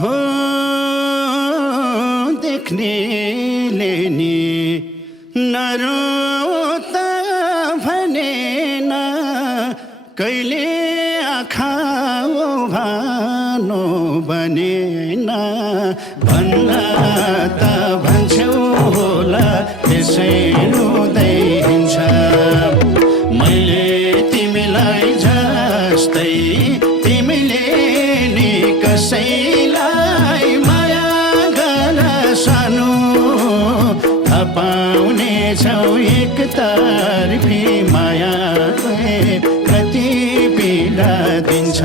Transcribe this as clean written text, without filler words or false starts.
हो देख्नेले नि नरोत भनेन कहिले आँखा भानो बनेन भन्न त भन्छौ होला त्यसै रुँदै हिँड्छ मैले तिमीलाई जस्तै तिमीले नि कसैलाई माया गर सानो पाउने छौ एकतर्फी मायाले कति पीडा दिन्छ